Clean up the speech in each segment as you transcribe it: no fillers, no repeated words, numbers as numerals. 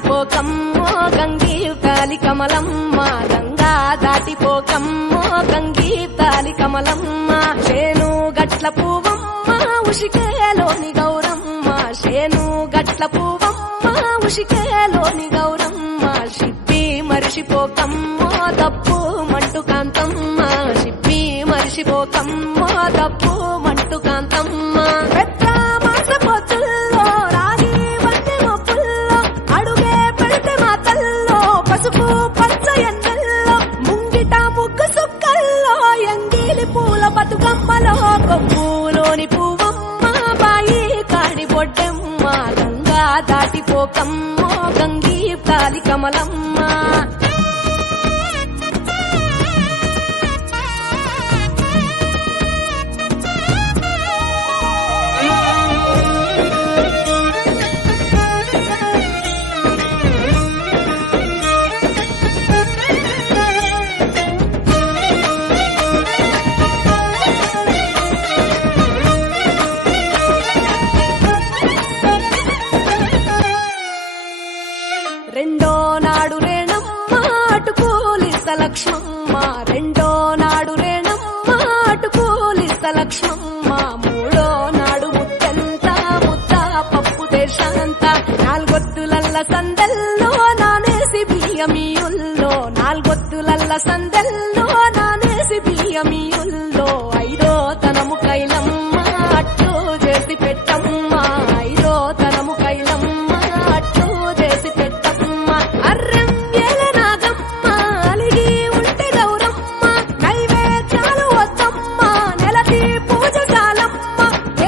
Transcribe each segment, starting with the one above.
దాటిపోకమ్మో గంగీతాలి కమలమ్మ గంగా దాటిపోకమ్మో గంగీతాలి కమలమ్మ చేను గట్ల పువ్వమ్మ ఉషికేలోని గౌరమ్మ చేను గట్ల పువ్వమ్మ ఉషికేలోని గౌరమ్మ షిప్పి మరిషిపోకమ్మో తప్పు మంటు కాంతమ్మ షిప్పి మరిషిపోకమ్మో తప్పు మంటు కాంతమ్మ పెద్ద మాస పొత్తుల్లో రాగి వంటి మొప్పుల్లో అడుగే పెడితే మా తల్లో పసుపు పచ్చ ఎన్నెల్లో ముంగిట ముగ్గు సుక్కల్లో ఎంగిలి పూల బతుకమ్మలో కొమ్ములోని పువ్వమ్మ బాయి కాడి బొడ్డెమ్మ గంగా దాటిపోకమ్మో గంగీతాలి కమలమ్మ రెండో నాడు రేణమ్మ అటుకూలిస్త లక్ష్మమ్మ రెండో నాడు రేణమ్మ అటుకూలిస్త లక్ష్మమ్మ మూడో నాడు ముత్తంత ముద్ద పప్పు దేశంత నాలుగొత్తులల్ల సందల్లో నానేసి బియ్యమియుల్లో నాలుగొత్తులల్ల సందల్లో నానేసి బియ్యమియుల్లో ఐదో తనము కైలమ్మ అట్టు చేసి పెట్టమ్మ ఐదో తనము కైలమ్మ అట్టు చేసి పెట్టమ్మ అర్రం ఏల నాగమ్మ అలిగి ఉంటే గౌరమ్మ నైవేద్యాలు వద్దమ్మ నెలకి పూజ చాలమ్మ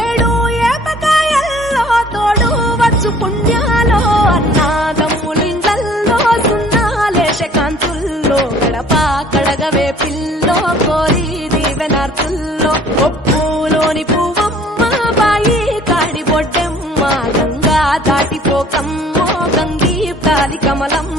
ఏడు ఏపకాయల్లో తోడు వచ్చు పుణ్యాలో అన్నాదమ్ములింగల్లో సున్నాలేశ కాంతుల్లో గడప కడగవే పిల్లో కోరి దీవెనార్తుల్లో ఒప్పులోని పువ్వమ్మ బాయి కాడి బొడ్డెమ్మ గంగా దాటిపోకమ్మో గంగీతాలి కమలమ్మ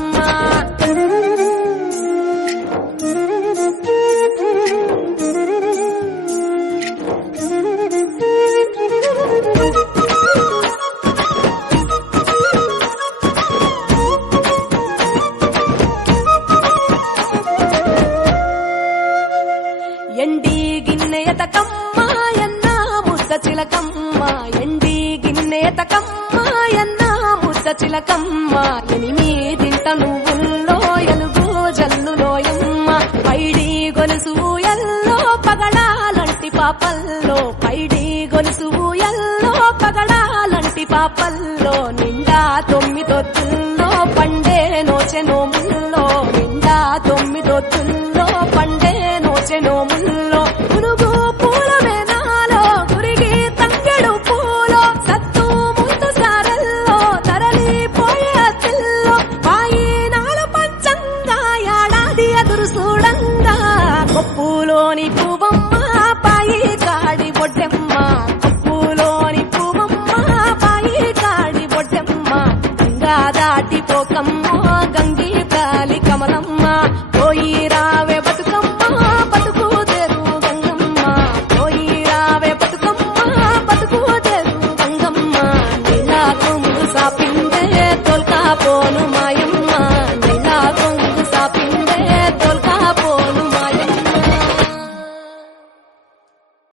ఎండి గిన్నెయతకమ్మ ఎన్న ముద్ద చిలకమ్మ ఎండి గిన్నెయతకమ్మ ఎన్న ముద్ద చిలకమ్మ ఎనిమిదింట నువ్వుల్లో ఎలుగు జల్లులోయమ్మ పైడి గొలుసు ఎల్లో పగడాలంటి పాపల్లో పైడి గొలుసు ఎల్లో పగడాలంటి పాపల్లో నిండా తొమ్మిదొత్తుల్లో పండే నోచె నోముల్లో నిండా తొమ్మిదొత్తుల్లో పండే నోచె నోముల్లో పునుగు పూల వేనాలో గురిగి తంగెడు పూలో సత్తు ముందు సారల్లో తరలిపోయే అత్తిల్లో పాయినాలు పంచంగా ఏడాది ఎదురు చూడంగా కొప్పులోని పువ్వం